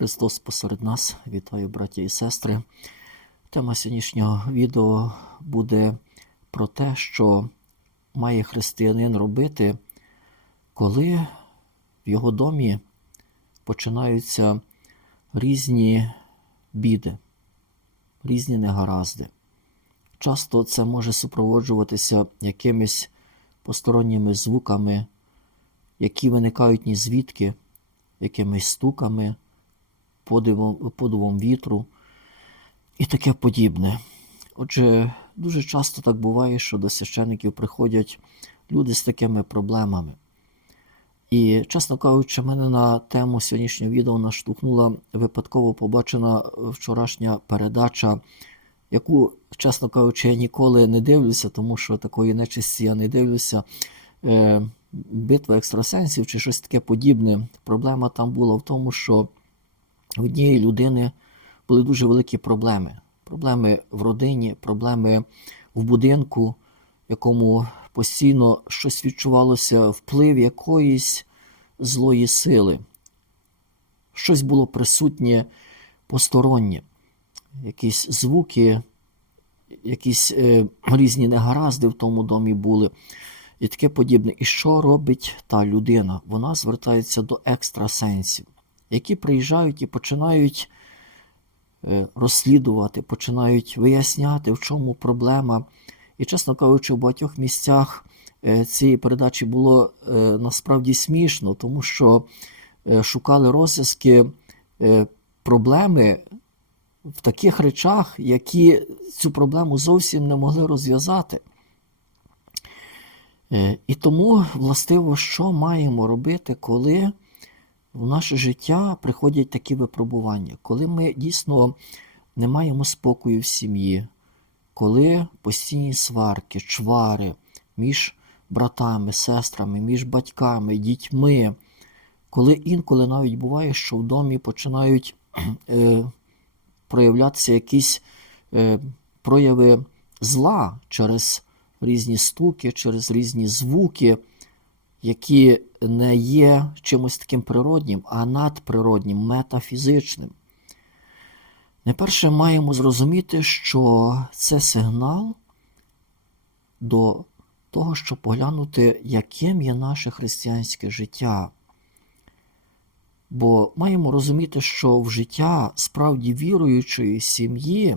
Христос посеред нас, вітаю, браті і сестри. Тема сьогоднішнього відео буде про те, що має християнин робити, коли в його домі починаються різні біди, різні негаразди. Часто це може супроводжуватися якимись посторонніми звуками, які виникають ні звідки, якимись стуками, подивом, подувом вітру і таке подібне. Отже, дуже часто так буває, що до священиків приходять люди з такими проблемами. І, чесно кажучи, мене на тему сьогоднішнього відео наштовхнула випадково побачена вчорашня передача, яку, чесно кажучи, я ніколи не дивлюся, тому що такої нечисті я не дивлюся. Е, Битва екстрасенсів чи щось таке подібне. Проблема там була в тому, що в однієї людини були дуже великі проблеми. Проблеми в родині, проблеми в будинку, якому постійно щось відчувалося, вплив якоїсь злої сили. Щось було присутнє постороннє, якісь звуки, якісь е, різні негаразди в тому домі були і таке подібне. І що робить та людина? Вона звертається до екстрасенсів, які приїжджають і починають е, розслідувати, починають виясняти, в чому проблема. І, чесно кажучи, в багатьох місцях е, цієї передачі було е, насправді смішно, тому що шукали розв'язки проблеми в таких речах, які цю проблему зовсім не могли розв'язати. І тому, властиво, що маємо робити, коли в наше життя приходять такі випробування, коли ми дійсно не маємо спокою в сім'ї, коли постійні сварки, чвари між братами, сестрами, між батьками, дітьми, коли інколи навіть буває, що в домі починають е, проявлятися якісь е, прояви зла через різні стуки, через різні звуки, які не є чимось таким природнім, а надприроднім, метафізичним. Найперше маємо зрозуміти, що це сигнал до того, щоб поглянути, яким є наше християнське життя. Бо маємо розуміти, що в життя справді віруючої сім'ї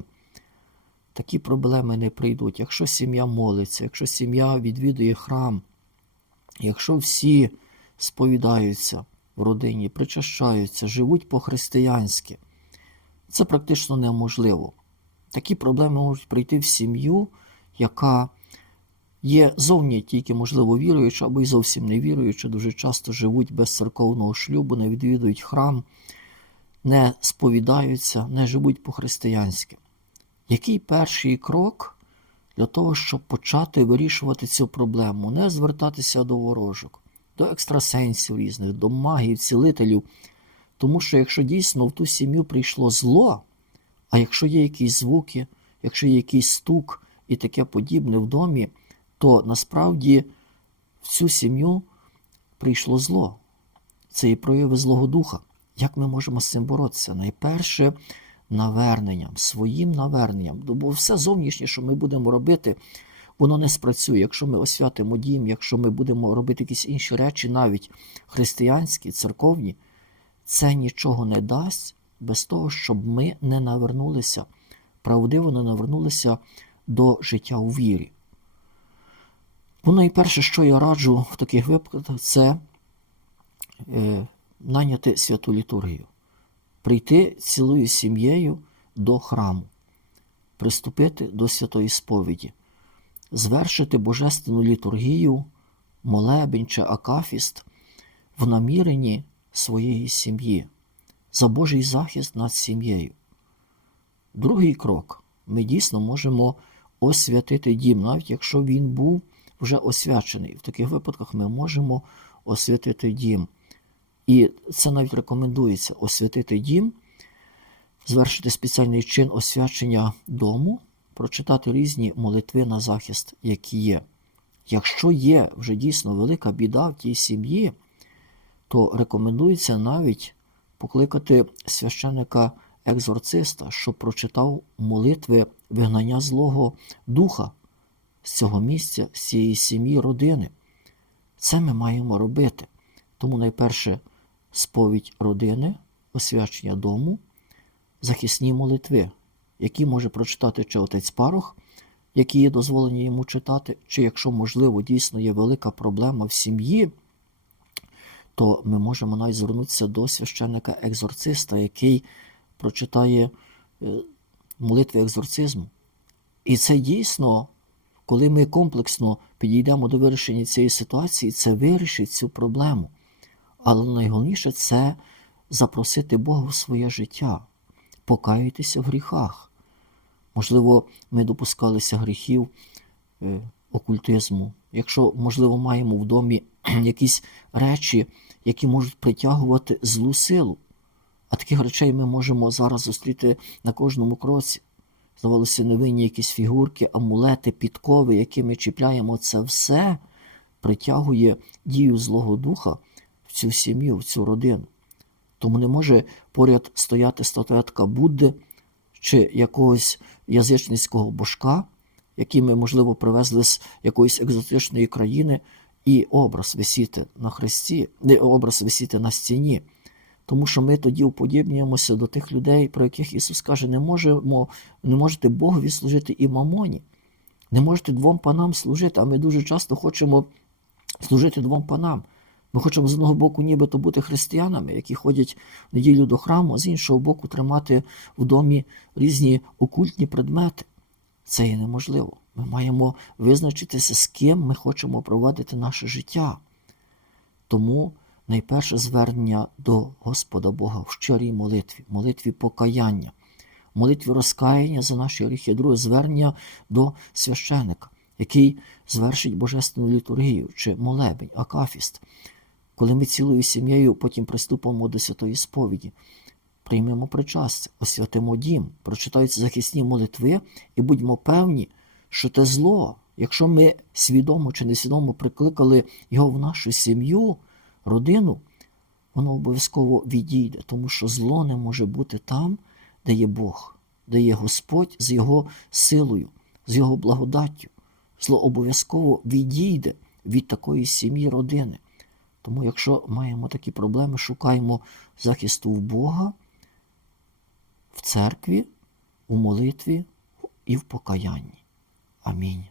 такі проблеми не прийдуть. Якщо сім'я молиться, якщо сім'я відвідує храм, якщо всі сповідаються в родині, причащаються, живуть по-християнськи, це практично неможливо. Такі проблеми можуть прийти в сім'ю, яка є зовні тільки, можливо, віруюча або й зовсім не віруюча, дуже часто живуть без церковного шлюбу, не відвідують храм, не сповідаються, не живуть по-християнськи. Який перший крок для того, щоб почати вирішувати цю проблему, не звертатися до ворожок, до екстрасенсів різних, до магів, цілителів. Тому що якщо дійсно в ту сім'ю прийшло зло, а якщо є якісь звуки, якщо є якийсь стук і таке подібне в домі, то насправді в цю сім'ю прийшло зло. Це і прояви Злого Духа. Як ми можемо з цим боротися? Найперше наверненням, своїм наверненням. Бо все зовнішнє, що ми будемо робити, воно не спрацює. Якщо ми освятимо дім, якщо ми будемо робити якісь інші речі, навіть християнські, церковні, це нічого не дасть без того, щоб ми не навернулися, правдиво не навернулися до життя у вірі. Ну, найперше, що я раджу в таких випадках, це е, наняти святу літургію прийти цілою сім'єю до храму, приступити до святої сповіді, звершити божественну літургію, молебень чи акафіст в наміренні своєї сім'ї, за Божий захист над сім'єю. Другий крок ми дійсно можемо освятити дім, навіть якщо він був вже освячений. В таких випадках ми можемо освятити дім. І це навіть рекомендується освятити дім, звершити спеціальний чин освячення дому, прочитати різні молитви на захист, які є. Якщо є вже дійсно велика біда в тій сім'ї, то рекомендується навіть покликати священика екзорциста, щоб прочитав молитви вигнання злого духа з цього місця, з цієї сім'ї, родини. Це ми маємо робити. Тому найперше сповідь родини, освячення дому, захисні молитви, які може прочитати чи отець Парох, які є дозволені йому читати, чи якщо, можливо, дійсно є велика проблема в сім'ї, то ми можемо навіть звернутися до священника екзорциста, який прочитає е, молитви екзорцизму. І це дійсно, коли ми комплексно підійдемо до вирішення цієї ситуації, це вирішить цю проблему. Але найголовніше це запросити Бога в своє життя, покаятися в гріхах. Можливо, ми допускалися гріхів е, окультизму. Якщо, можливо, маємо в домі якісь речі, які можуть притягувати злу силу. А таких речей ми можемо зараз зустріти на кожному кроці. Здавалося, невинні якісь фігурки, амулети, підкови, які ми чіпляємо, це все притягує дію Злого Духа цю сім'ю, в цю родину. Тому не може поряд стояти статуетка Будди чи якогось язичницького божка, який ми, можливо, привезли з якоїсь екзотичної країни, і образ висіти на хресті, не образ висіти на стіні. Тому що ми тоді уподібнюємося до тих людей, про яких Ісус каже, не можемо, не можете Богові служити і мамоні, не можете двом панам служити, а ми дуже часто хочемо служити двом панам. Ми хочемо з одного боку нібито бути християнами, які ходять в неділю до храму, а з іншого боку, тримати в домі різні окультні предмети. Це є неможливо. Ми маємо визначитися, з ким ми хочемо проводити наше життя. Тому найперше звернення до Господа Бога в щирій молитві, молитві покаяння, молитві розкаяння за наші гріхи, друге звернення до священика, який звершить божественну літургію чи молебень, акафіст. Коли ми цілою сім'єю потім приступимо до святої сповіді, приймемо причастя, освятимо дім, прочитаються захисні молитви і будьмо певні, що те зло, якщо ми свідомо чи несвідомо прикликали його в нашу сім'ю, родину, воно обов'язково відійде, тому що зло не може бути там, де є Бог, де є Господь з Його силою, з Його благодаттю. Зло обов'язково відійде від такої сім'ї родини. Тому, якщо маємо такі проблеми, шукаємо захисту в Бога, в церкві, у молитві і в покаянні. Амінь.